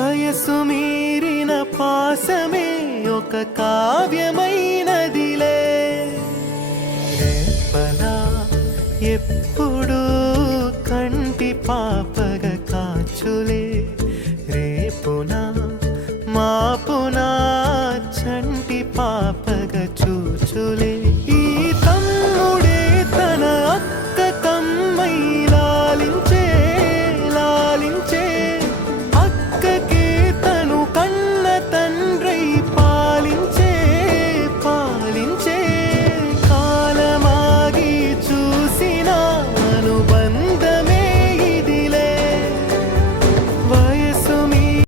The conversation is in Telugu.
వయసు మీరిన పాసమే ఒక కావ్యమైనదిలే రేపలా ఎప్పుడు కంటి పాపగ కాచులే రేపున మాపున